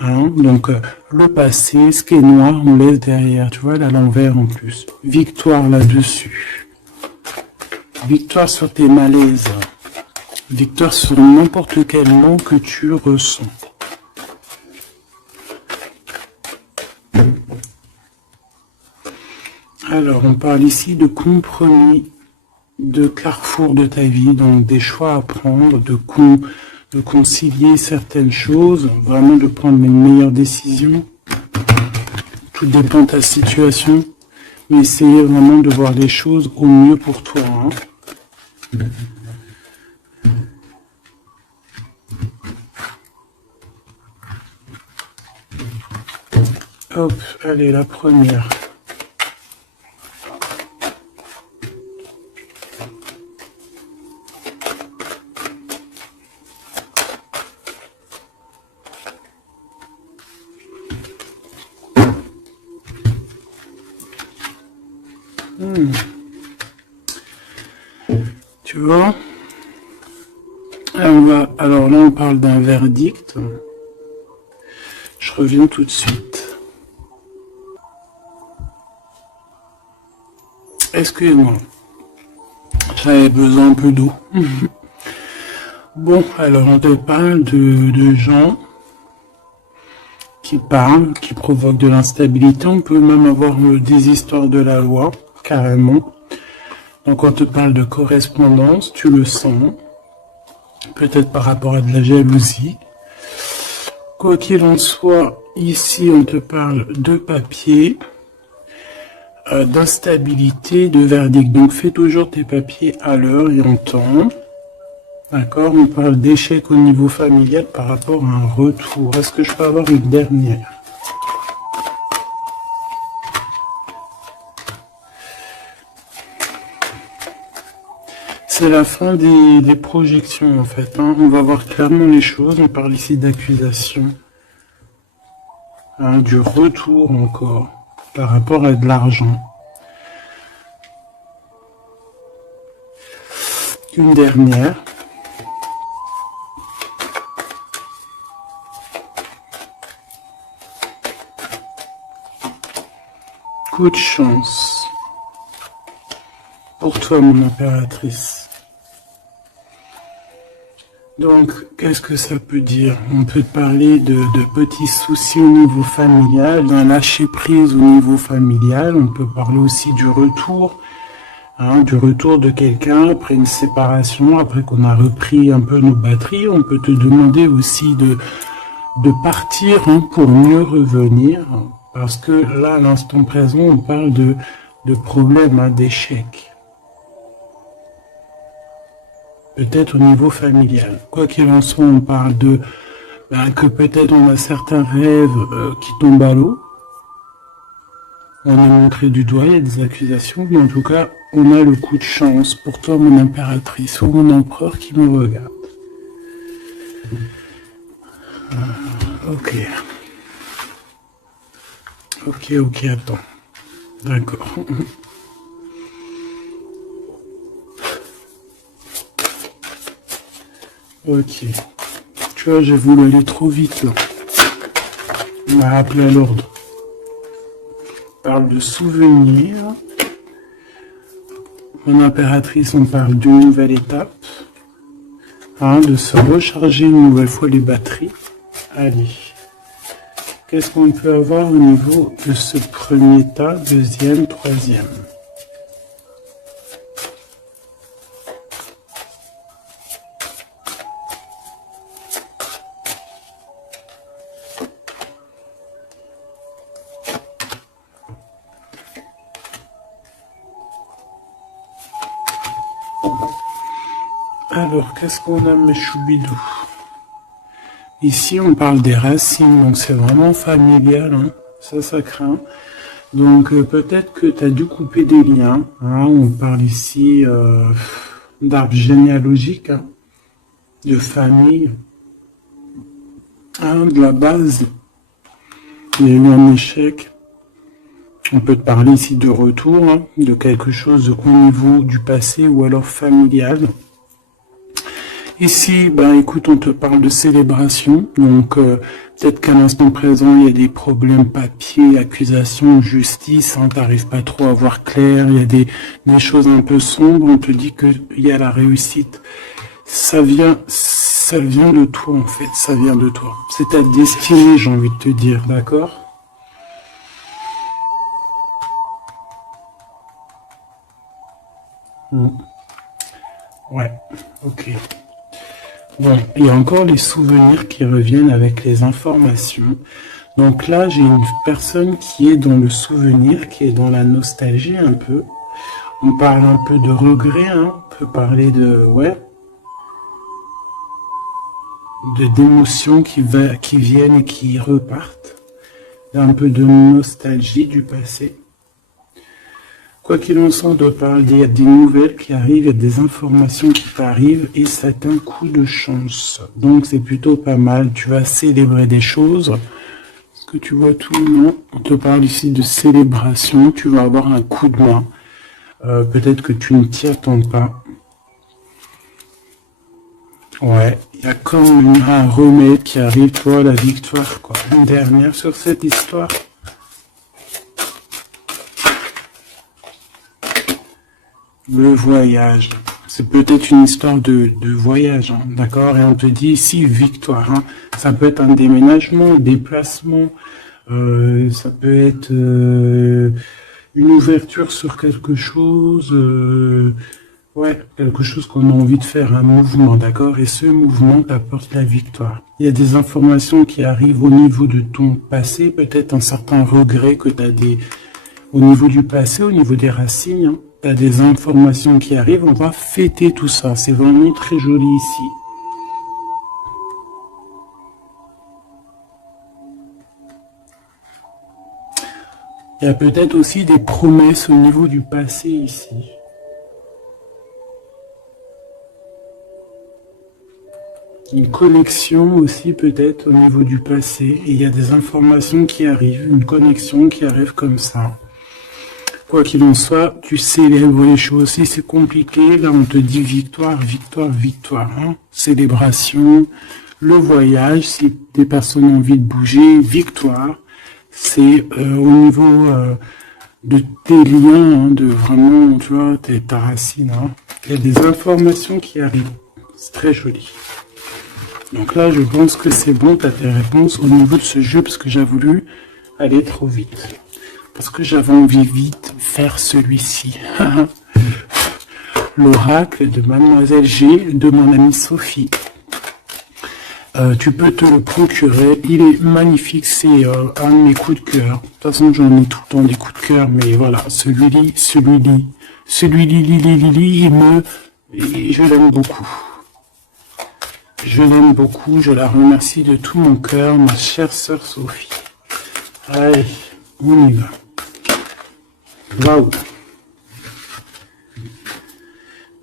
Hein, donc, le passé, ce qui est noir, on laisse derrière. Tu vois, là, l'envers en plus. Victoire là-dessus. Victoire sur tes malaises. Victoire sur n'importe quel mot que tu ressens. Alors, on parle ici de compromis, de carrefour de ta vie, donc des choix à prendre, de concilier certaines choses, vraiment de prendre les meilleures décisions. Tout dépend de ta situation, mais essayer vraiment de voir les choses au mieux pour toi. Hein. Hop, allez, la première. Tu vois, alors là on parle d'un verdict. Je reviens tout de suite. Excusez-moi, j'avais besoin un peu d'eau. Bon, alors on te parle de gens qui parlent, qui provoquent de l'instabilité. On peut même avoir des histoires de la loi, carrément. Donc on te parle de correspondance, tu le sens, peut-être par rapport à de la jalousie. Quoi qu'il en soit, ici on te parle de papier, d'instabilité, de verdict. Donc fais toujours tes papiers à l'heure et en temps. D'accord, on parle d'échec au niveau familial par rapport à un retour. Est-ce que je peux avoir une dernière ? C'est la fin des projections en fait. Hein. On va voir clairement les choses. On parle ici d'accusation. Hein, du retour encore par rapport à de l'argent. Une dernière. Coup de chance. Pour toi, mon impératrice. Donc, qu'est-ce que ça peut dire? On peut parler de petits soucis au niveau familial, d'un lâcher-prise au niveau familial. On peut parler aussi du retour de quelqu'un après une séparation, après qu'on a repris un peu nos batteries. On peut te demander aussi de partir pour mieux revenir. Parce que là, à l'instant présent, on parle de problèmes, d'échecs. Peut-être au niveau familial. Quoi qu'il en soit, on parle que peut-être on a certains rêves qui tombent à l'eau. On est montré du doigt, il y a des accusations, mais en tout cas, on a le coup de chance pour toi, mon impératrice, ou mon empereur qui me regarde. Ok. Ok, attends. D'accord. Ok. Tu vois, j'ai voulu aller trop vite, là. On m'a rappelé à l'ordre. On parle de souvenirs. Mon impératrice, on parle d'une nouvelle étape. De se recharger une nouvelle fois les batteries. Allez. Qu'est-ce qu'on peut avoir au niveau de ce premier tas, deuxième, troisième? Alors, qu'est-ce qu'on a, mes choubidous? Ici, on parle des racines, donc c'est vraiment familial, ça craint. Donc, peut-être que tu as dû couper des liens. On parle ici d'arbre généalogique, de famille, de la base. Il y a eu un échec. On peut te parler ici de retour, de quelque chose au niveau du passé ou alors familial. Ici, ben écoute, on te parle de célébration, donc peut-être qu'à l'instant présent, il y a des problèmes papier, accusations, justice, hein, t'arrives pas trop à voir clair, il y a des choses un peu sombres, on te dit qu'il y a la réussite. Ça vient de toi en fait, ça vient de toi. C'est ta destinée, j'ai envie de te dire, d'accord? Ouais, ok. Bon, il y a encore les souvenirs qui reviennent avec les informations. Donc là, j'ai une personne qui est dans le souvenir, qui est dans la nostalgie un peu. On parle un peu de regret, hein. On peut parler de, ouais, d'émotions qui viennent et qui repartent. Un peu de nostalgie du passé. Quoi qu'il en soit, on doit parler, il y a des nouvelles qui arrivent, il y a des informations qui t'arrivent et c'est un coup de chance. Donc c'est plutôt pas mal, tu vas célébrer des choses. Est-ce que tu vois tout? Non, on te parle ici de célébration, tu vas avoir un coup de main. Peut-être que tu ne t'y attends pas. Ouais, il y a comme un remède qui arrive, toi, la victoire, quoi. Une dernière sur cette histoire. Le voyage. C'est peut-être une histoire de voyage, hein, d'accord? Et on te dit ici victoire. Hein. Ça peut être un déménagement, un déplacement. Ça peut être une ouverture sur quelque chose. Ouais, quelque chose qu'on a envie de faire, un mouvement, d'accord? Et ce mouvement t'apporte la victoire. Il y a des informations qui arrivent au niveau de ton passé, peut-être un certain regret que tu as au niveau du passé, au niveau des racines. Hein. Tu as des informations qui arrivent, on va fêter tout ça. C'est vraiment très joli ici. Il y a peut-être aussi des promesses au niveau du passé ici. Une connexion aussi peut-être au niveau du passé. Et il y a des informations qui arrivent, une connexion qui arrive comme ça. Quoi qu'il en soit, tu célèbres les choses. Si c'est compliqué, là on te dit victoire, victoire, victoire. Hein. Célébration, le voyage, si des personnes ont envie de bouger, victoire. C'est au niveau de tes liens, hein, de vraiment, tu vois, ta racine. Hein. Il y a des informations qui arrivent. C'est très joli. Donc là, je pense que c'est bon, tu as tes réponses au niveau de ce jeu, parce que j'ai voulu aller trop vite. Parce que j'avais envie vite faire celui-ci. L'oracle de Mademoiselle G, de mon amie Sophie. Tu peux te le procurer, il est magnifique, c'est un de mes coups de cœur. De toute façon, j'en ai tout le temps des coups de cœur, mais voilà, celui-là, je l'aime beaucoup. Je l'aime beaucoup, je la remercie de tout mon cœur, ma chère sœur Sophie. Allez, on y va. Waouh.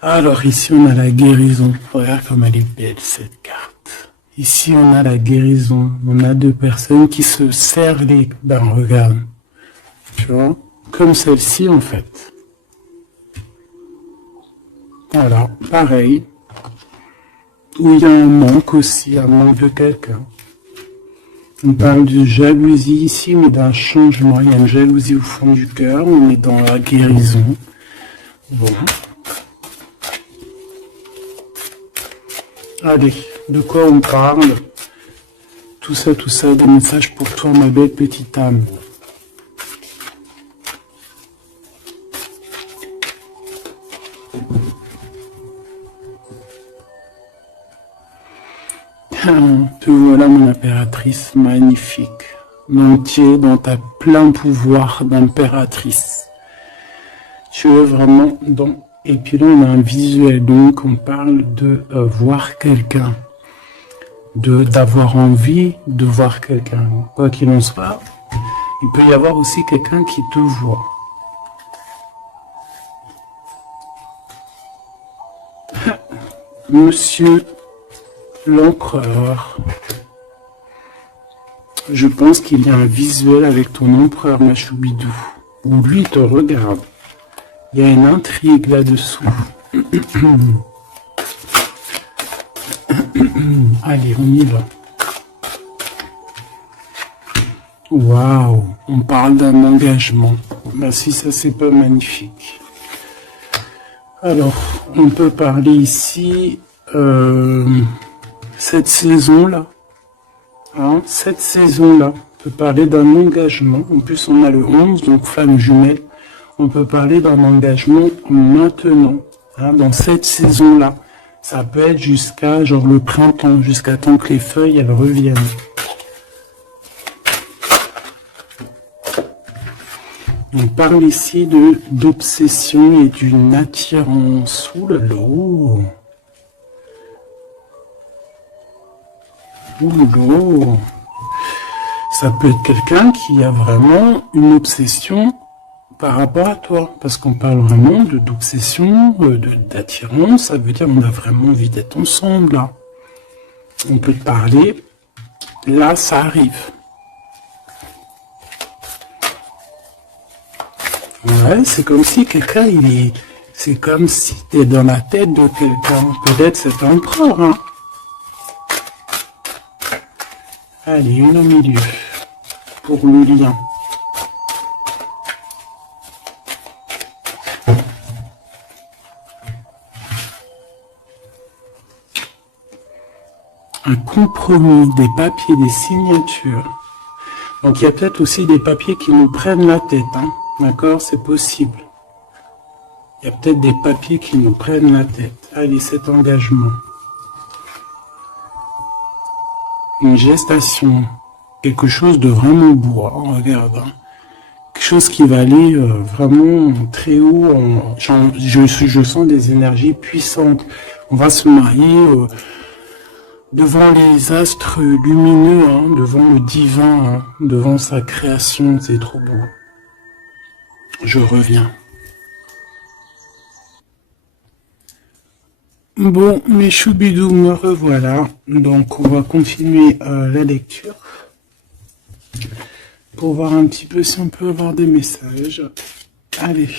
Alors ici on a la guérison. Regarde comme elle est belle cette carte. Ici on a la guérison. On a deux personnes qui se serrent les... Ben regarde. Tu vois? Comme celle-ci en fait. Voilà, pareil. Où il y a un manque aussi, un manque de quelqu'un. On parle de jalousie ici, mais d'un changement. Il y a une jalousie au fond du cœur. On est dans la guérison. Bon. Allez, de quoi on parle? Tout ça, des messages pour toi, ma belle petite âme. Te voilà mon impératrice magnifique, entier dans ta plein pouvoir d'impératrice. Tu es vraiment dans... Et puis là on a un visuel, donc on parle de voir quelqu'un, d'avoir envie de voir quelqu'un. Quoi qu'il en soit, il peut y avoir aussi quelqu'un qui te voit. Monsieur l'empereur. Je pense qu'il y a un visuel avec ton empereur Machoubidou, où lui te regarde. Il y a une intrigue là-dessous. allez, on y va. Waouh, on parle d'un engagement. Ben si ça c'est pas magnifique. Alors, on peut parler ici, cette saison-là. Hein, cette saison-là, on peut parler d'un engagement. En plus, on a le 11, donc flamme jumelle. On peut parler d'un engagement maintenant, hein, dans cette saison-là. Ça peut être jusqu'à genre le printemps, jusqu'à temps que les feuilles elles reviennent. On parle ici d'obsession et d'une attirance. Ouh là là. Ouh là. Ça peut être quelqu'un qui a vraiment une obsession par rapport à toi, parce qu'on parle vraiment d'obsession, d'attirance, ça veut dire qu'on a vraiment envie d'être ensemble, là. On peut te parler, là, ça arrive. Ouais, c'est comme si quelqu'un, c'est comme si t'es dans la tête de quelqu'un, peut-être c'est un empereur, hein. Allez, une au milieu, pour le lien. Un compromis, des papiers, des signatures. Donc il y a peut-être aussi des papiers qui nous prennent la tête, hein. D'accord, c'est possible. Il y a peut-être des papiers qui nous prennent la tête. Allez, cet engagement. Une gestation. Quelque chose de vraiment beau, hein, regarde. Hein. Quelque chose qui va aller vraiment très haut. Je sens des énergies puissantes. On va se marier... devant les astres lumineux, hein, devant le divin, hein, devant sa création, c'est trop beau. Je reviens. Bon, mes choubidous, me revoilà. Donc, on va continuer la lecture pour voir un petit peu si on peut avoir des messages. Allez.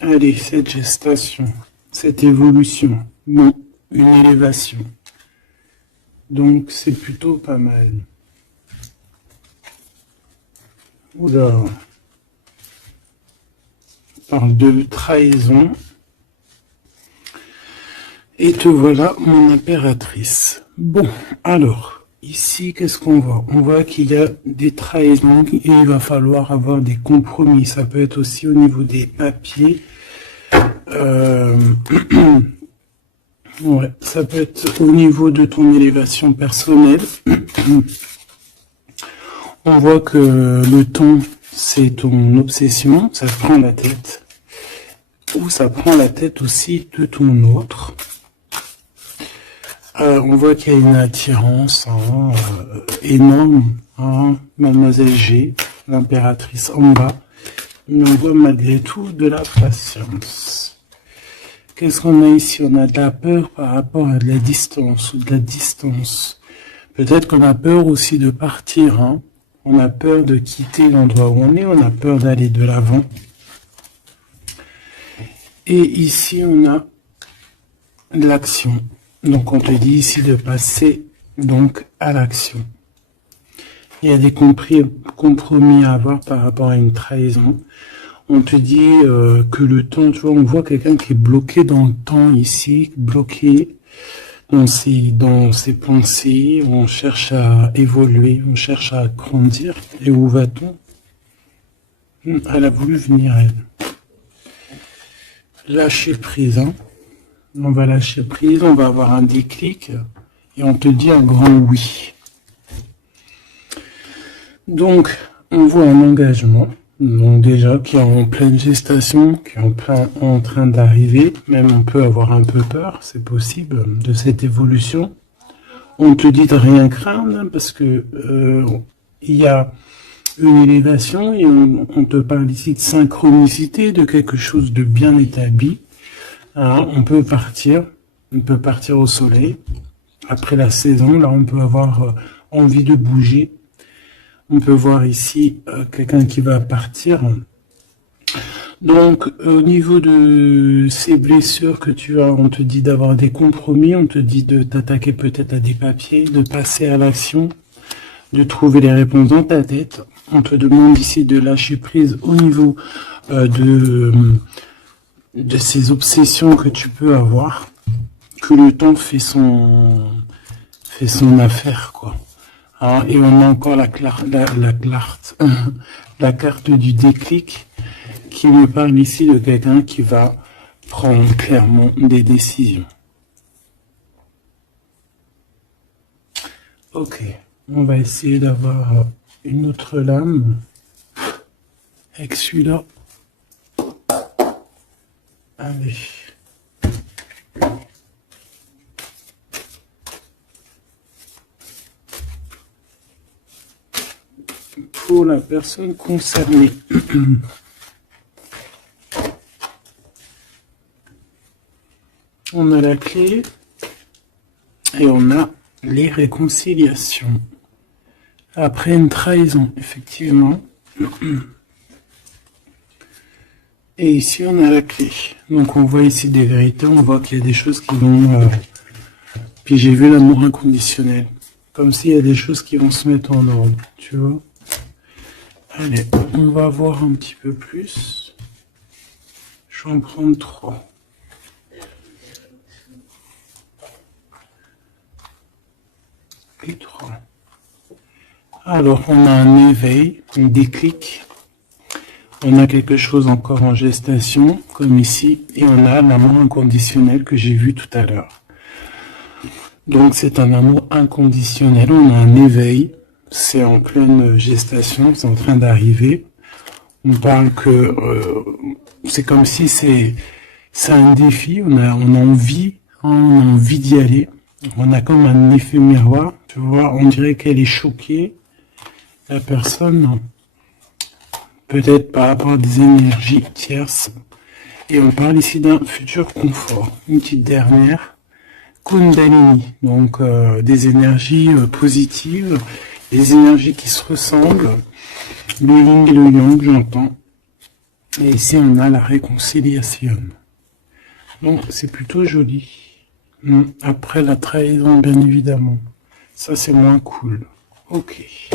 Allez, cette gestation, cette évolution, bon, une élévation. Donc, c'est plutôt pas mal. Oula. On parle de trahison. Et te voilà, mon impératrice. Bon, alors, ici, qu'est-ce qu'on voit? On voit qu'il y a des trahisons et il va falloir avoir des compromis. Ça peut être aussi au niveau des papiers. Ouais, ça peut être au niveau de ton élévation personnelle. On voit que le temps, c'est ton obsession, ça prend la tête. Ou ça prend la tête aussi de ton autre. On voit qu'il y a une attirance hein, énorme. Hein, Mademoiselle G, l'impératrice en bas. Mais on voit malgré tout de la patience. Qu'est-ce qu'on a ici? On a de la peur par rapport à de la distance ou de la distance. Peut-être qu'on a peur aussi de partir. Hein. On a peur de quitter l'endroit où on est. On a peur d'aller de l'avant. Et ici, on a de l'action. Donc, on te dit ici de passer donc à l'action. Il y a des compromis à avoir par rapport à une trahison. On te dit que le temps, tu vois, on voit quelqu'un qui est bloqué dans le temps ici, bloqué dans ses pensées, on cherche à évoluer, on cherche à grandir. Et où va-t-on? Elle a voulu venir, elle. Lâcher prise, hein. On va lâcher prise, on va avoir un déclic, et on te dit un grand oui. Donc, on voit un engagement. Donc déjà, qui est en pleine gestation, qui est en train d'arriver, même on peut avoir un peu peur, c'est possible, de cette évolution. On te dit de rien craindre, parce que il y a une élévation, et on te parle ici de synchronicité, de quelque chose de bien établi. Alors, on peut partir au soleil. Après la saison, là, on peut avoir envie de bouger. On peut voir ici quelqu'un qui va partir. Donc, au niveau de ces blessures que tu as, on te dit d'avoir des compromis, on te dit de t'attaquer peut-être à des papiers, de passer à l'action, de trouver les réponses dans ta tête. On te demande ici de lâcher prise au niveau de ces obsessions que tu peux avoir, que le temps fait son affaire, quoi. Alors, et on a encore la carte du déclic, qui me parle ici de quelqu'un qui va prendre clairement des décisions. Ok, on va essayer d'avoir une autre lame avec celui-là. Allez. Pour la personne concernée. On a la clé et on a les réconciliations. Après une trahison, effectivement. Et ici, on a la clé. Donc, on voit ici des vérités, on voit qu'il y a des choses qui vont... Puis j'ai vu l'amour inconditionnel. Comme s'il y a des choses qui vont se mettre en ordre, tu vois. Allez, on va voir un petit peu plus. Je vais en prendre 3. Et 3. Alors, on a un éveil, un déclic. On a quelque chose encore en gestation, comme ici. Et on a l'amour inconditionnel que j'ai vu tout à l'heure. Donc, c'est un amour inconditionnel. On a un éveil. C'est en pleine gestation, c'est en train d'arriver. On parle que c'est comme si c'est un défi, on a envie d'y aller. On a comme un effet miroir, tu vois, on dirait qu'elle est choquée, la personne, peut-être par rapport à des énergies tierces. Et on parle ici d'un futur confort. Une petite dernière, Kundalini, donc des énergies positives, des énergies qui se ressemblent, le yin et le yang, j'entends. Et ici, on a la réconciliation. Donc, c'est plutôt joli. Après la trahison, bien évidemment. Ça, c'est moins cool. Ok.